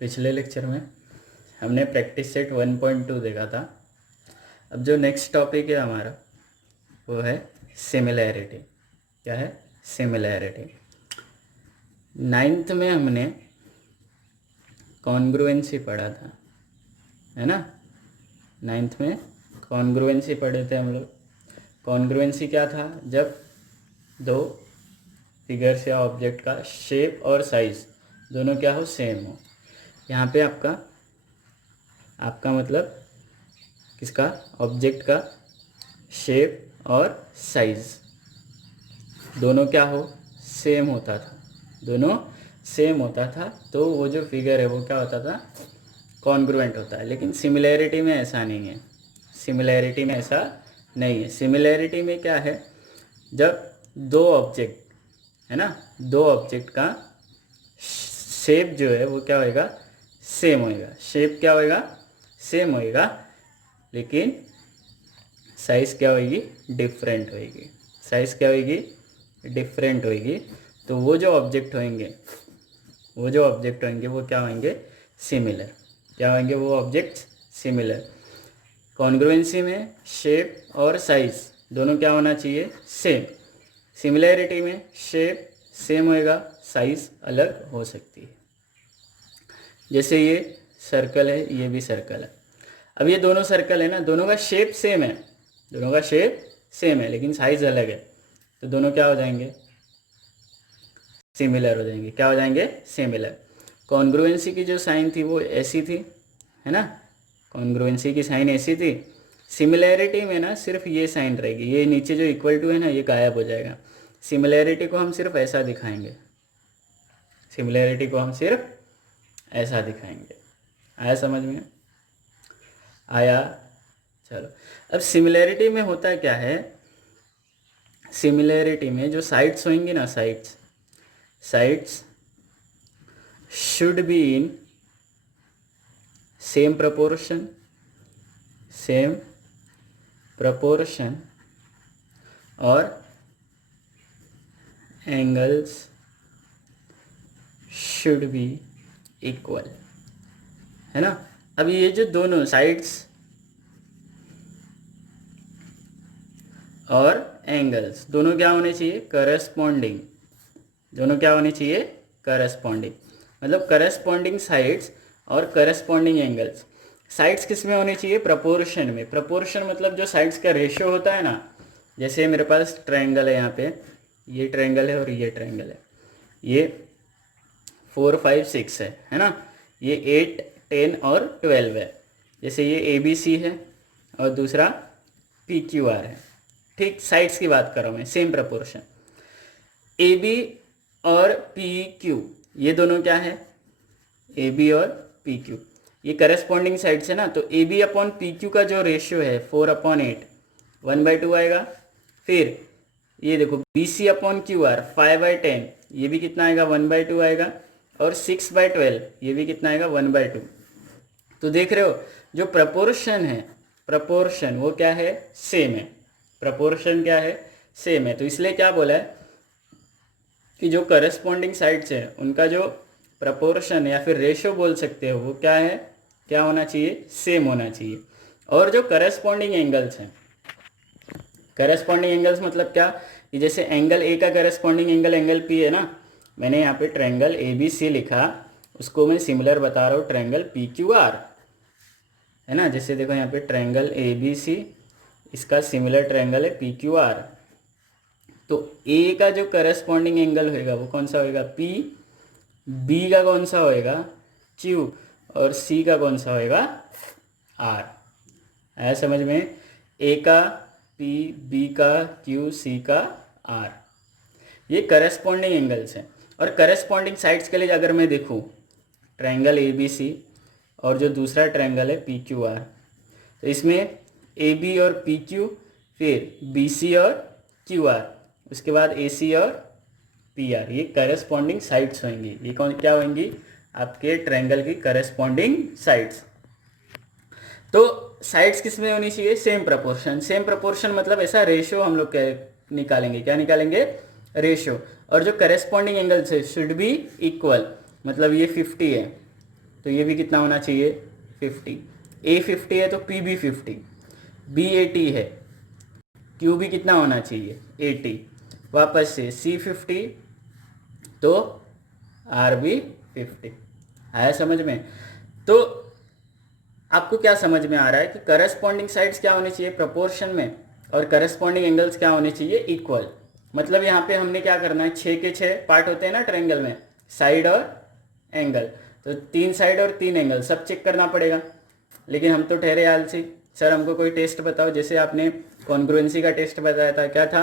पिछले लेक्चर में हमने प्रैक्टिस सेट 1.2 देखा था। अब जो नेक्स्ट टॉपिक है हमारा वो है सिमिलैरिटी। क्या है? सिमिलैरिटी। नाइन्थ में हमने कॉन्ग्रुएंसी पढ़ा था, है ना। नाइन्थ में कॉन्ग्रुएंसी पढ़े थे हम लोग। कॉन्ग्रुएंसी क्या था? जब दो फिगर्स या ऑब्जेक्ट का शेप और साइज दोनों क्या हो? सेम हो। यहाँ पे आपका मतलब किसका? ऑब्जेक्ट का शेप और साइज दोनों क्या हो? सेम होता था। दोनों सेम होता था तो वो जो फिगर है वो क्या होता था? कॉन्ग्रुएंट होता है। लेकिन सिमिलैरिटी में ऐसा नहीं है। सिमिलैरिटी में ऐसा नहीं है। सिमिलैरिटी में क्या है? जब दो ऑब्जेक्ट है ना, दो ऑब्जेक्ट का शेप जो है वो क्या होएगा? सेम होएगा। शेप क्या होएगा? सेम होएगा, लेकिन साइज क्या होएगी? डिफरेंट होएगी। साइज क्या होएगी? डिफरेंट होएगी। तो वो जो ऑब्जेक्ट होंगे वो क्या होंगे? सिमिलर। क्या होंगे वो ऑब्जेक्ट? सिमिलर। कॉन्ग्रुएंसी में शेप और साइज दोनों क्या होना चाहिए? सेम। सिमिलैरिटी में शेप सेम होएगा, साइज अलग हो सकती है। जैसे ये सर्कल है, ये भी सर्कल है। अब ये दोनों सर्कल है ना, दोनों का शेप सेम है, दोनों का शेप सेम है, लेकिन साइज अलग है। तो दोनों क्या हो जाएंगे? सिमिलर हो जाएंगे। क्या हो जाएंगे? सिमिलर। कॉन्ग्रुएंसी की जो साइन थी वो ऐसी थी, है ना। कॉन्ग्रुएंसी की साइन ऐसी थी। सिमिलैरिटी में ना सिर्फ ये साइन रहेगी, ये नीचे जो इक्वल टू है ना ये गायब हो जाएगा। सिमिलैरिटी को हम सिर्फ ऐसा दिखाएंगे। सिमिलैरिटी को हम सिर्फ ऐसा दिखाएंगे। आया समझ में? आया? चलो, अब सिमिलैरिटी में होता क्या है? सिमिलैरिटी में जो साइड्स होंगी ना, sides should be in same proportion और एंगल्स शुड बी इक्वल, है ना। अब ये जो दोनों साइड्स और एंगल्स दोनों क्या होने चाहिए? करस्पॉन्डिंग। दोनों क्या होने चाहिए? करस्पॉन्डिंग। मतलब करस्पॉन्डिंग साइड्स और करस्पॉन्डिंग एंगल्स। साइड्स किस में होनी चाहिए? प्रपोर्शन में। प्रपोर्शन मतलब जो साइड्स का रेशियो होता है ना, जैसे मेरे पास ट्रायंगल है, यहाँ पे ये ट्रायंगल है और ये ट्रायंगल है, ये 4 5 6 है ना, ये 8 10 और 12 है। जैसे ये ABC है और दूसरा PQR है। ठीक, साइड्स की बात कर रहा हूँ मैं, सेम प्रपोर्शन। AB और PQ ये दोनों क्या है? AB और PQ ये करस्पॉन्डिंग साइड्स है ना। तो AB अपॉन PQ का जो रेशियो है 4/8 1/2 आएगा। फिर ये देखो BC अपॉन QR 5/10 ये भी कितना आएगा? 1/2 आएगा। और 6/12 ये भी कितना आएगा? 1/2। तो देख रहे हो जो प्रपोर्शन है, प्रपोर्शन वो क्या है? सेम है। प्रपोर्शन क्या है? सेम है। तो इसलिए क्या बोला है कि जो करस्पॉन्डिंग साइड्स है उनका जो प्रपोर्शन या फिर रेशियो बोल सकते हो वो क्या है? क्या होना चाहिए? सेम होना चाहिए। और जो करस्पॉन्डिंग एंगल्स हैं, करस्पॉन्डिंग एंगल्स मतलब क्या कि जैसे एंगल ए का करस्पॉन्डिंग एंगल पी है ना, मैंने यहाँ पे ट्रायंगल ABC लिखा, उसको मैं सिमिलर बता रहा हूँ ट्रायंगल PQR, है ना। जैसे देखो यहाँ पे ट्रायंगल ABC, इसका सिमिलर ट्रायंगल है PQR। तो A का जो करस्पॉन्डिंग एंगल होएगा वो कौन सा होएगा? P। B का कौन सा होएगा? Q। और C का कौन सा होएगा? R। आया समझ में? A का P, B का Q, C का R, ये करस्पॉन्डिंग एंगल्स हैं। और करस्पॉन्डिंग साइड्स के लिए अगर मैं देखूँ ट्रायंगल ABC और जो दूसरा ट्रायंगल है PQR, तो इसमें AB और PQ, फिर BC और QR, उसके बाद AC और PR, ये करस्पॉन्डिंग साइड्स होंगी। ये कौन क्या होंगी? आपके ट्रायंगल की करस्पॉन्डिंग साइड्स। तो साइड्स किस में होनी चाहिए? Same proportion. सेम प्रपोर्शन मतलब ऐसा रेशियो हम लोग निकालेंगे। क्या निकालेंगे? रेशियो। और जो करस्पॉन्डिंग एंगल्स है शुड बी इक्वल, मतलब ये 50 है तो ये भी कितना होना चाहिए 50। ए 50 है तो पी भी 50, बी 80 है, क्यू भी कितना होना चाहिए 80, वापस से सी 50 तो आर भी 50। आया समझ में? तो आपको क्या समझ में आ रहा है कि करस्पॉन्डिंग साइड्स क्या होनी चाहिए प्रोपोर्शन में, और करस्पॉन्डिंग एंगल्स क्या होने चाहिए इक्वल। मतलब यहाँ पे हमने क्या करना है, 6 के 6 पार्ट होते हैं ना ट्रायंगल में, साइड और एंगल, तो 3 साइड और 3 एंगल सब चेक करना पड़ेगा। लेकिन हम तो ठहरे आलसी, सर हमको कोई टेस्ट बताओ। जैसे आपने कॉन्ग्रुएंसी का टेस्ट बताया था, क्या था,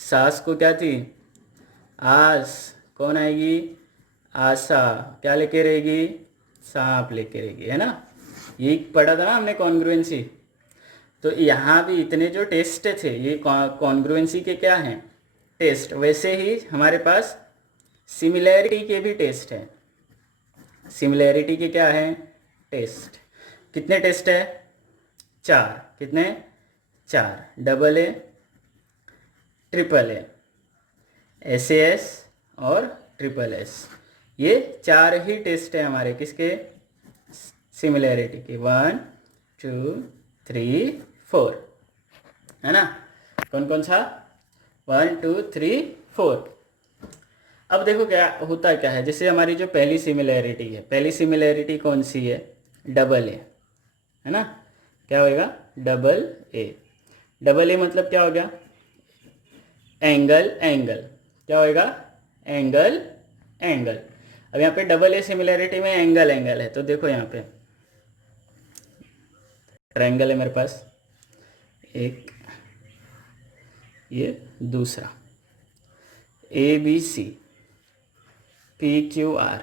सास को क्या थी आस, कौन आएगी आशा, क्या लेके रहेगी सांप लेके रहेगी, है ना, यही पढ़ा था ना हमने कॉन्ग्रुएंसी। तो यहाँ भी इतने जो टेस्ट थे ये कॉन्ग्रुएंसी के क्या हैं टेस्ट, वैसे ही हमारे पास सिमिलैरिटी के भी टेस्ट हैं। सिमिलैरिटी के क्या हैं टेस्ट, कितने टेस्ट है 4, कितने 4, double A, triple A, SAS और ट्रिपल एस, ये 4 ही टेस्ट है हमारे किसके सिमिलैरिटी के, 1 2 3 4, है ना। कौन कौन सा 1 2 3 4। अब देखो क्या होता क्या है, जैसे हमारी जो पहली सिमिलैरिटी है, पहली सिमिलैरिटी कौन सी है डबल ए, है ना, क्या होएगा डबल ए। डबल ए मतलब क्या हो गया एंगल एंगल, क्या होएगा एंगल एंगल। अब यहाँ पे डबल ए सिमिलैरिटी में एंगल एंगल है, तो देखो यहाँ पे ट्रायंगल है मेरे पास एक, ये दूसरा ABC PQR,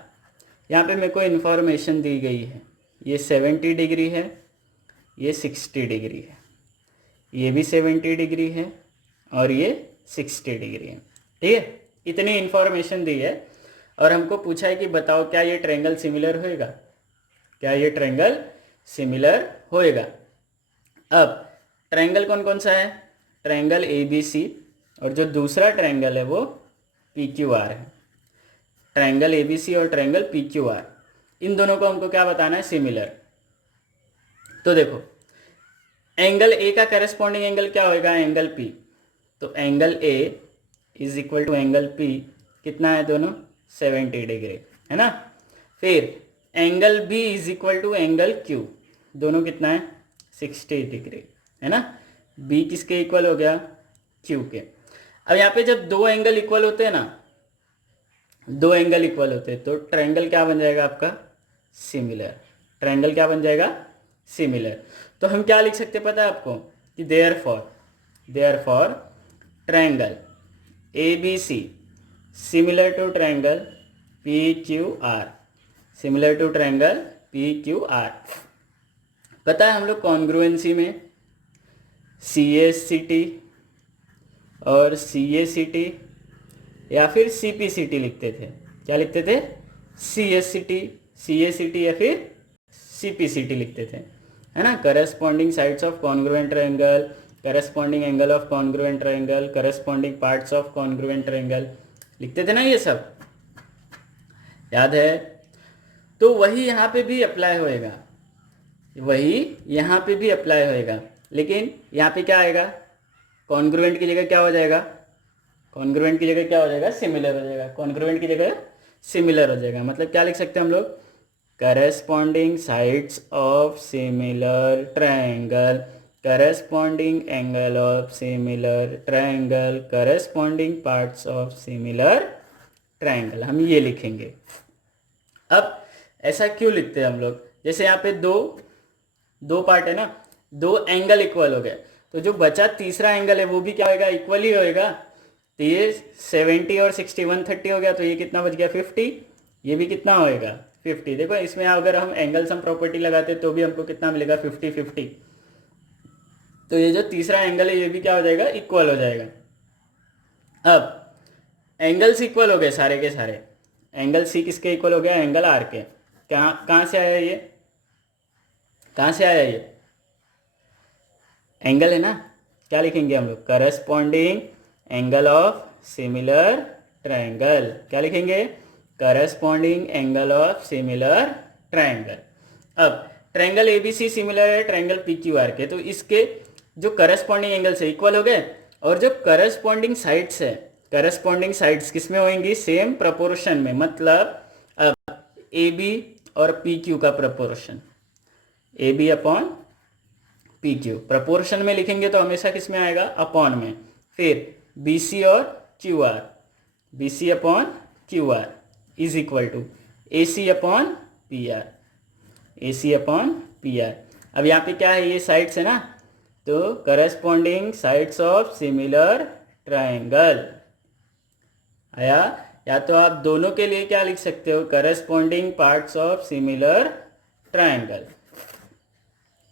यहाँ पे मेरे को इन्फॉर्मेशन दी गई है, ये 70 डिग्री है, ये 60 डिग्री है, ये भी 70 डिग्री है और ये 60 डिग्री है, ठीक है। इतनी इन्फॉर्मेशन दी है और हमको पूछा है कि बताओ क्या ये ट्रायंगल सिमिलर होएगा, क्या ये ट्रायंगल सिमिलर होएगा। अब ट्रायंगल कौन कौन सा है, ट्रायंगल ABC और जो दूसरा ट्रायंगल है वो PQR है। ट्रायंगल ABC और ट्रायंगल PQR, इन दोनों को हमको क्या बताना है सिमिलर। तो देखो एंगल A का करस्पॉन्डिंग एंगल क्या होएगा एंगल P, तो angle A is equal to angle P कितना है दोनों 70 डिग्री, है ना। फिर angle B is equal to angle Q, दोनों कितना है 60 डिग्री, है ना। B किसके इक्वल हो गया Q के। अब यहाँ पे जब दो एंगल इक्वल होते हैं ना, दो एंगल इक्वल होते हैं तो ट्रायंगल क्या बन जाएगा आपका सिमिलर, ट्रायंगल क्या बन जाएगा सिमिलर। तो हम क्या लिख सकते पता है आपको कि therefore triangle ABC similar to triangle PQR, similar to triangle PQR। पता है हम लोग कॉन्ग्रुएंसी में CSCT और CACT या फिर CPCT लिखते थे, क्या लिखते थे CACT या फिर CPCT लिखते थे, है ना। Corresponding sides of congruent triangle, corresponding angle of congruent triangle, corresponding parts of congruent triangle लिखते थे ना, ये सब याद है। तो वही यहाँ पे भी अप्लाई होएगा, वही यहाँ पे भी अप्लाई होएगा, लेकिन यहाँ पे क्या आएगा कॉन्ग्रुएंट की जगह क्या हो जाएगा, कॉन्ग्रुएंट की जगह क्या हो जाएगा सिमिलर हो जाएगा, कॉन्ग्रुएंट की जगह सिमिलर हो जाएगा। मतलब क्या लिख सकते हैं हम लोग corresponding sides of similar triangle, corresponding angle of similar triangle, corresponding parts of similar triangle, हम ये लिखेंगे। अब ऐसा क्यों लिखते हैं हम लोग, जैसे यहाँ पे दो पार्ट है ना, दो एंगल इक्वल हो गए, तो जो बचा तीसरा एंगल है वो भी क्या होएगा इक्वल ही होएगा। तो ये 70 और 60 130 हो गया, तो ये कितना बच गया 50, ये भी कितना होएगा 50। देखो इसमें अगर हम एंगल सम प्रॉपर्टी लगाते तो भी हमको कितना मिलेगा 50 50। तो ये जो तीसरा एंगल है ये भी क्या हो जाएगा इक्वल हो जाएगा। अब एंगल्स इक्वल हो गए सारे के सारे, एंगल C किसके इक्वल हो गया एंगल R के। कहाँ से आया ये, कहाँ से आया ये एंगल है ना, क्या लिखेंगे हम लोग corresponding angle of similar triangle, क्या लिखेंगे corresponding angle of similar triangle. अब triangle A B C similar है ट्रायंगल पी क्यू आर के, तो इसके जो करस्पॉन्डिंग एंगल्स है इक्वल हो गए, और जो करस्पॉन्डिंग साइड्स है, करस्पॉन्डिंग साइड्स किस में होंगी, सेम प्रपोर्शन में। मतलब अब ए बी और पी क्यू का proportion, A B upon P Q, proportion में लिखेंगे तो हमेशा किस में आएगा, अपॉन में। फिर बी सी और Q R, B C upon Q R is equal to A C upon P R, A C upon P R. अब यहाँ पे क्या है, ये साइड्स है ना, तो corresponding sides of similar triangle आया। या तो आप दोनों के लिए क्या लिख सकते हो, corresponding parts of similar triangle,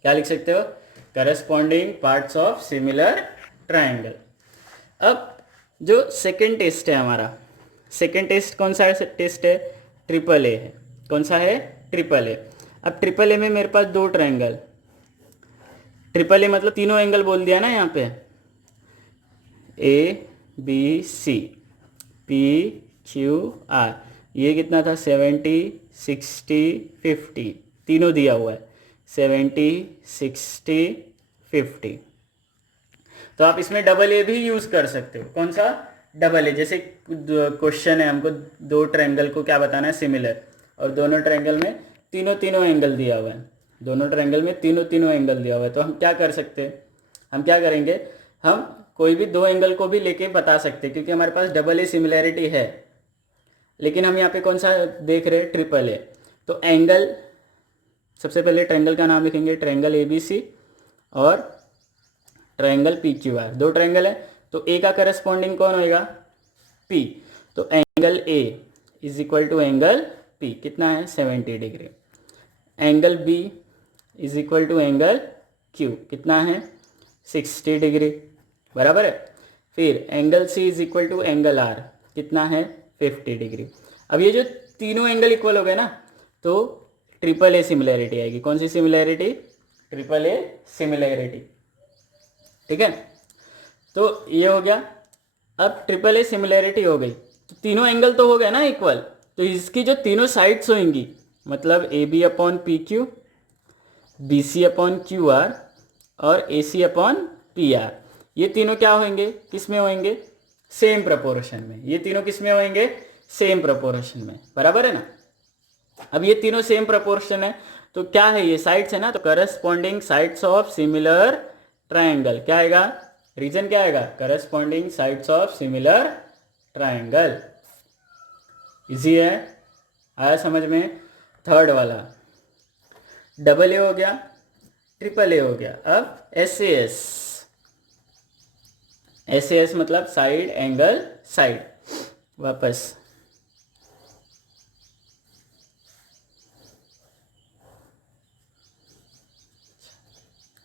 क्या लिख सकते हो, corresponding parts of similar triangle. अब जो सेकेंड टेस्ट है हमारा, सेकेंड टेस्ट कौन सा टेस्ट है, ट्रिपल ए है। कौन सा है, ट्रिपल ए। अब ट्रिपल ए में मेरे पास दो ट्रायंगल, ट्रिपल ए मतलब तीनों एंगल बोल दिया ना यहाँ पे, A B C P Q R, ये कितना था 70 60 50, तीनों दिया हुआ है 70 60 50। तो आप इसमें डबल ए भी यूज कर सकते हो। कौन सा, डबल ए। जैसे क्वेश्चन है, हमको दो ट्रायंगल को क्या बताना है, सिमिलर, और दोनों ट्रायंगल में तीनों तीनों एंगल दिया हुआ है, दोनों ट्रायंगल में तीनों तीनों एंगल दिया हुआ है। तो हम क्या कर सकते हैं, हम क्या करेंगे, हम कोई भी दो एंगल को भी लेके बता सकते हैं, क्योंकि हमारे पास डबल ए सिमिलैरिटी है। लेकिन हम यहाँ पे कौन सा देख रहे हैं, ट्रिपल ए। तो एंगल, सबसे पहले ट्रायंगल का नाम लिखेंगे, ट्रायंगल ए बी सी और ट्रायंगल पी क्यू आर। दो ट्रायंगल है, तो ए का करस्पॉन्डिंग कौन होएगा, पी। तो angle A is equal to angle P, कितना है 70 degree. Angle B is equal to angle Q, कितना है 60 डिग्री, बराबर है। फिर angle C is equal to angle R, कितना है 50 डिग्री। अब ये जो तीनों एंगल इक्वल हो गए ना, तो ट्रिपल ए सिमिलैरिटी आएगी। कौन सी सिमिलैरिटी, ट्रिपल ए सिमिलैरिटी, ठीक है। तो ये हो गया। अब ट्रिपल ए सिमिलैरिटी हो गई, तो तीनों एंगल तो हो गए ना इक्वल, तो इसकी जो तीनों साइड्स होंगी, मतलब A B upon P Q, B C upon Q R और A C upon P R, ये तीनों क्या होंगे, किस में होंगे, सेम प्रपोर्शन में। ये तीनों किस में होंगे, सेम प्रपोर्शन में, बराबर है ना। अब ये तीनों सेम प्रपोर्शन है, तो क्या है, ये साइड्स है ना, तो corresponding sides of similar triangle क्या आएगा, रीजन क्या आएगा, corresponding sides of similar triangle. Easy है, आया समझ में। थर्ड वाला डबल ए हो गया, ट्रिपल ए हो गया। अब S A S, S A S मतलब साइड एंगल साइड। वापस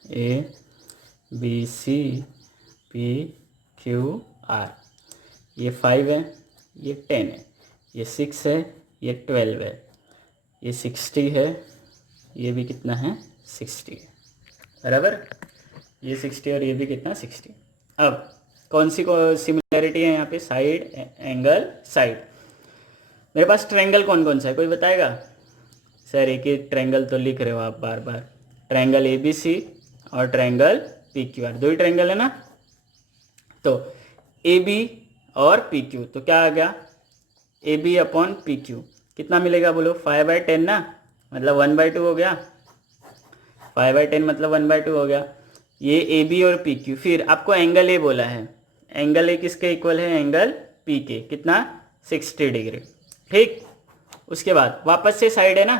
A B C P Q R, ये 5 है, ये 10 है, ये 6 है, ये 12 है, ये 60 है, ये भी कितना है 60 है, बराबर। ये 60 और ये भी कितना 60। अब कौन सी सिमिलैरिटी है यहाँ पे, साइड एंगल साइड। मेरे पास ट्रायंगल कौन कौन सा है, कोई बताएगा। सर एक ही ट्रायंगल तो लिख रहे हो आप बार बार, ट्रायंगल ए बी सी और ट्रायंगल पी क्यू आर, दो ही ट्रायंगल है ना। तो ए बी और पी क्यू, तो क्या आ गया, A B upon P Q, कितना मिलेगा बोलो, 5/10 ना, मतलब 1/2 हो गया। 5/10 मतलब 1/2 हो गया। ये ए बी और पी क्यू। फिर आपको एंगल ए बोला है, एंगल ए किसके इक्वल है, एंगल पी के, कितना 60 डिग्री, ठीक। उसके बाद वापस से साइड है ना,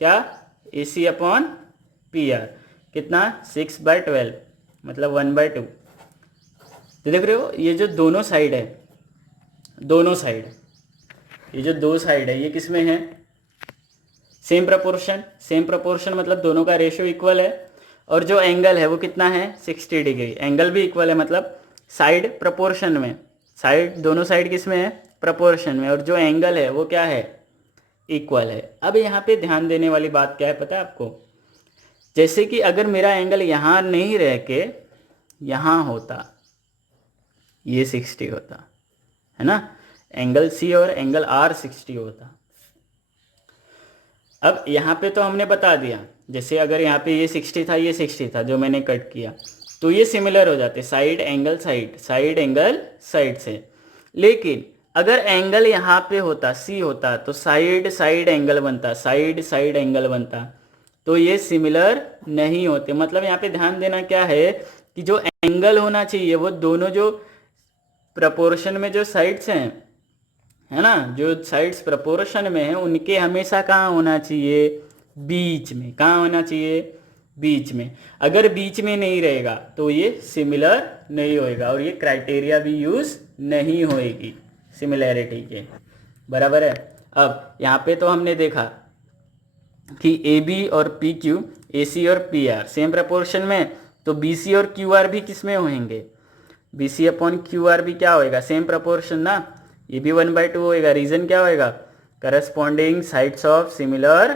क्या, ए सी अपॉन पी आर, कितना 6/12 मतलब 1/2। तो देख रहे हो, ये जो दोनों साइड है, दोनों साइड, ये जो दो साइड है, ये किस में है, सेम प्रपोर्शन। सेम प्रपोर्शन मतलब दोनों का रेशियो इक्वल है, और जो एंगल है वो कितना है 60 डिग्री। एंगल भी इक्वल है, मतलब साइड प्रपोर्शन में, साइड दोनों साइड किस में है, प्रपोर्शन में, और जो एंगल है वो क्या है, इक्वल है। अब यहाँ पे ध्यान देने वाली बात क्या है पता है आपको, जैसे कि अगर मेरा एंगल यहाँ नहीं रह के यहाँ होता, ये 60 होता है ना, एंगल सी और एंगल आर 60 होता। अब यहाँ पे तो हमने बता दिया, जैसे अगर यहाँ पे ये 60 था, ये 60 था जो मैंने कट किया, तो ये सिमिलर हो जाते, side angle side, side angle side से। लेकिन अगर एंगल यहाँ पे होता, सी होता, तो साइड साइड एंगल बनता, साइड साइड एंगल बनता, तो ये सिमिलर नहीं होते। मतलब यहाँ पे ध्यान देना क्या है कि जो एंगल होना चाहिए वो दोनों जो प्रपोर्शन में जो साइड्स हैं, है ना, जो साइड्स प्रपोर्शन में है उनके हमेशा कहाँ होना चाहिए, बीच में। कहाँ होना चाहिए, बीच में। अगर बीच में नहीं रहेगा तो ये सिमिलर नहीं होएगा और ये क्राइटेरिया भी यूज नहीं होएगी सिमिलैरिटी के, बराबर है। अब यहाँ पे तो हमने देखा कि ए बी और पी क्यू, ए सी और पी आर सेम प्रपोर्शन में, तो बी सी और क्यू आर भी किस में होंगे, B C upon Q R भी क्या होएगा, सेम प्रपोर्शन ना। ये भी 1/2 होएगा। रीजन क्या होएगा, corresponding sides of similar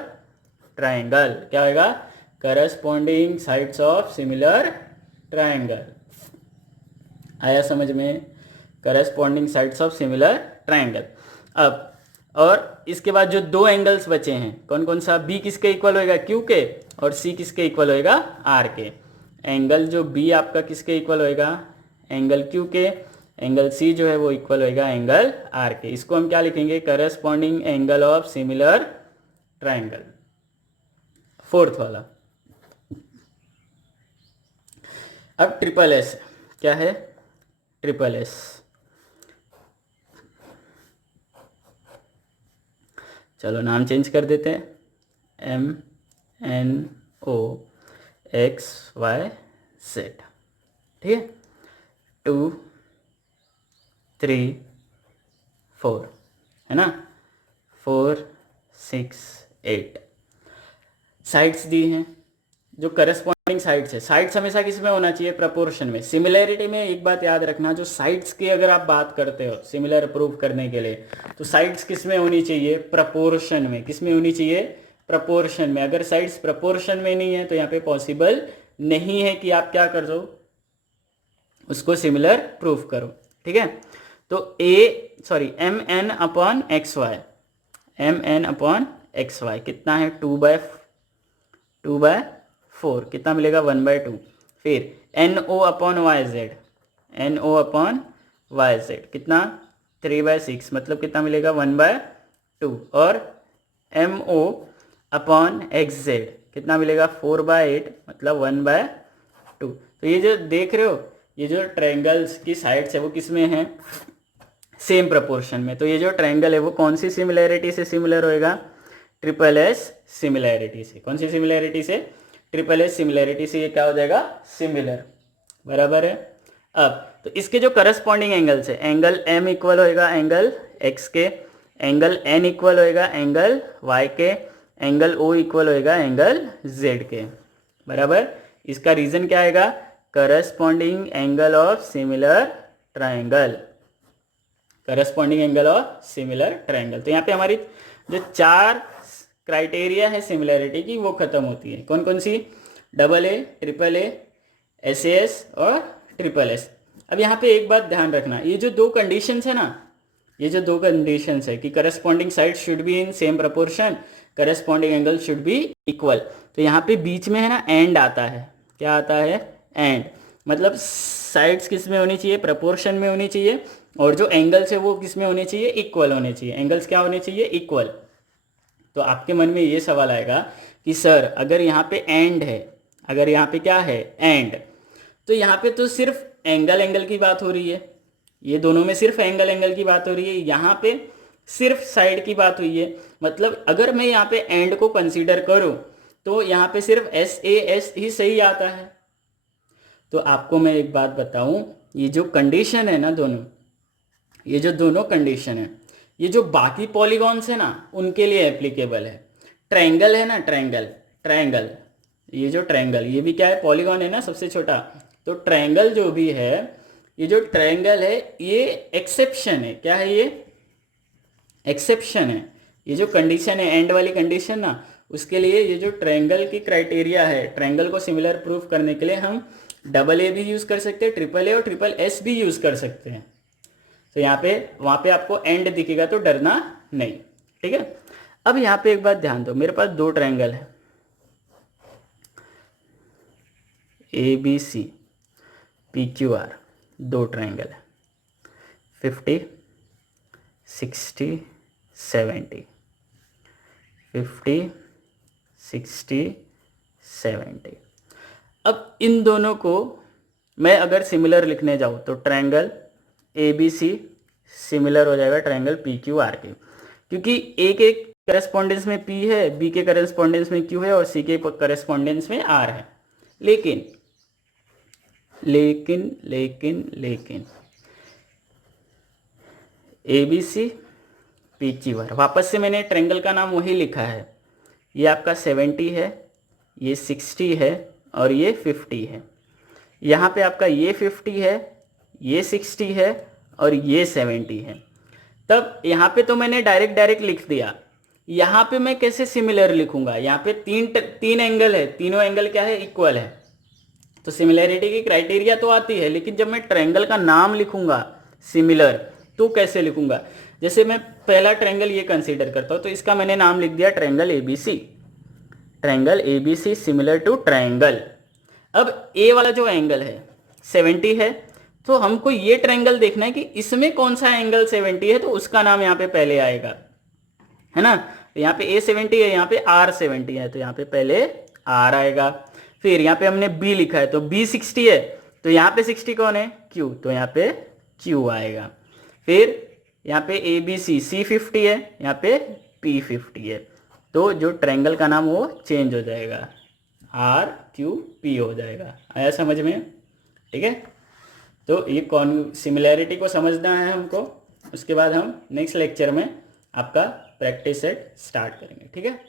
triangle. क्या होएगा, corresponding sides of similar triangle. आया समझ में, corresponding sides of similar triangle. अब और इसके बाद जो दो एंगल्स बचे हैं, कौन कौन सा, बी किसके इक्वल होएगा, क्यू के, और सी किसके इक्वल होएगा, आर के। एंगल जो बी आपका किसके इक्वल होएगा, एंगल क्यू के। एंगल सी जो है वो इक्वल होएगा एंगल आर के। इसको हम क्या लिखेंगे, corresponding angle of similar triangle, fourth वाला। अब ट्रिपल एस क्या है, ट्रिपल एस, चलो नाम चेंज कर देते हैं, MNOXYZ, ठीक है, 2 3 4, है ना, 4 6 8 साइड्स दी हैं जो करस्पॉन्डिंग साइड्स है। साइड्स हमेशा किस में होना चाहिए, प्रपोर्शन में। सिमिलैरिटी में एक बात याद रखना, जो साइड्स की अगर आप बात करते हो सिमिलर प्रूव करने के लिए, तो साइड्स किस में होनी चाहिए, प्रपोर्शन में। किस में होनी चाहिए, प्रपोर्शन में। अगर साइड्स प्रपोर्शन में नहीं है तो यहाँ पे पॉसिबल नहीं है कि आप क्या कर दो, उसको सिमिलर प्रूफ करो, ठीक है। तो MN upon XY, MN upon XY कितना है, 2/4, कितना मिलेगा, 1/2। फिर NO upon YZ, NO upon YZ कितना, 3/6, मतलब कितना मिलेगा, 1/2। और MO अपॉन XZ कितना मिलेगा, 4/8, मतलब 1/2। तो ये जो देख रहे हो, ये जो ट्रायंगल्स की साइड्स है वो किस में है, सेम प्रपोर्शन में। तो ये जो ट्रायंगल है वो कौन सी सिमिलैरिटी से सिमिलर होएगा, ट्रिपल एस सिमिलैरिटी से। कौन सी सिमिलैरिटी से, ट्रिपल एस सिमिलैरिटी से ये क्या हो जाएगा, सिमिलर, बराबर है। अब तो इसके जो करस्पॉन्डिंग एंगल्स है, एंगल M इक्वल होएगा एंगल X के, एंगल N इक्वल होएगा एंगल Y के, एंगल O इक्वल होएगा एंगल Z के, बराबर। इसका रीजन क्या आएगा, corresponding angle of similar triangle, corresponding angle of similar triangle. तो यहाँ पे हमारी जो 4 क्राइटेरिया है सिमिलैरिटी की वो खत्म होती है। कौन कौन सी, AA, AAA, SAS और ट्रिपल एस। अब यहाँ पे एक बात ध्यान रखना, ये जो 2 कंडीशंस है ना, ये जो 2 कंडीशंस है कि corresponding side should be in same proportion, corresponding angle should be equal, तो यहाँ पे बीच में है ना एंड आता है। क्या आता है, एंड, मतलब साइड्स किस में होनी चाहिए, प्रपोर्शन में होनी चाहिए, और जो एंगल्स है वो किस में होने चाहिए, इक्वल होने चाहिए। एंगल्स क्या होने चाहिए, इक्वल। तो आपके मन में ये सवाल आएगा कि सर अगर यहाँ पे एंड है, अगर यहाँ पे क्या है, एंड, तो यहाँ पे तो सिर्फ एंगल एंगल की बात हो रही है, ये दोनों में सिर्फ एंगल एंगल की बात हो रही है, यहाँ पे सिर्फ साइड की बात हुई है। मतलब अगर मैं यहाँ पे एंड को कंसीडर करूँ तो यहाँ पे सिर्फ SAS ही सही आता है। तो आपको मैं एक बात बताऊं, ये जो कंडीशन है ना दोनों, ये जो दोनों कंडीशन है, ये जो बाकी पॉलीगॉन्स है ना उनके लिए एप्लीकेबल है। ट्रायंगल है ना, ट्रायंगल, ये जो ट्रायंगल, ये भी क्या है, पॉलीगॉन है ना सबसे छोटा। तो ट्रायंगल जो भी है, ये जो ट्रायंगल है ये एक्सेप्शन है। क्या है, ये एक्सेप्शन है। ये जो कंडीशन है एंड वाली कंडीशन ना, उसके लिए ये जो ट्रायंगल की क्राइटेरिया है, ट्रायंगल को सिमिलर प्रूफ करने के लिए हम AA भी यूज़ कर सकते हैं, AAA और SSS भी यूज़ कर सकते हैं। तो यहाँ पे वहाँ पे आपको एंड दिखेगा तो डरना नहीं, ठीक है। अब यहाँ पे एक बात ध्यान दो, मेरे पास दो ट्रायंगल है ABC PQR, दो ट्रायंगल है 50 60 70, 50 60 70। अब इन दोनों को मैं अगर सिमिलर लिखने जाऊँ तो ट्रायंगल ABC सिमिलर हो जाएगा ट्रायंगल PQR के, क्योंकि A के करेस्पॉन्डेंस में P है, B के करेस्पॉन्डेंस में Q है और C के करेस्पॉन्डेंस में R है। लेकिन लेकिन लेकिन लेकिन ABC PQR, वापस से मैंने ट्रायंगल का नाम वही लिखा है। ये आपका 70 है, ये 60 है और ये 50 है। यहाँ पे आपका ये 50 है, ये 60 है और ये 70 है। तब यहाँ पे तो मैंने डायरेक्ट लिख दिया। यहाँ पे मैं कैसे सिमिलर लिखूंगा? यहाँ पे तीन एंगल है, तीनों एंगल क्या है? इक्वल है। तो सिमिलैरिटी की क्राइटेरिया तो आती है, लेकिन जब मैं ट्रायंगल का नाम लिखूंगा सिमिलर तो कैसे लिखूंगा? जैसे मैं पहला ट्रायंगल ये कंसीडर करता हूँ, तो इसका मैंने नाम लिख दिया triangle ABC। Triangle ABC similar to triangle. अब ए वाला जो एंगल है 70 है, तो हमको ये ट्रायंगल देखना है कि इसमें कौन सा एंगल 70 है, तो उसका नाम यहाँ पे पहले आएगा, है ना। तो यहाँ पे A70 है, यहाँ पे R70 है, तो यहाँ पे पहले R आएगा। फिर यहाँ पे हमने B लिखा है, तो B60 है, तो यहाँ पे 60 कौन है? Q, तो यहाँ पे Q आएगा। फिर यहाँ पे ABC C50 है, यहाँ पे P50 है, तो जो ट्रायंगल का नाम वो चेंज हो जाएगा, RQP हो जाएगा। आया समझ में? ठीक है, तो ये कौन सिमिलैरिटी को समझना है हमको। उसके बाद हम नेक्स्ट लेक्चर में आपका प्रैक्टिस सेट स्टार्ट करेंगे। ठीक है।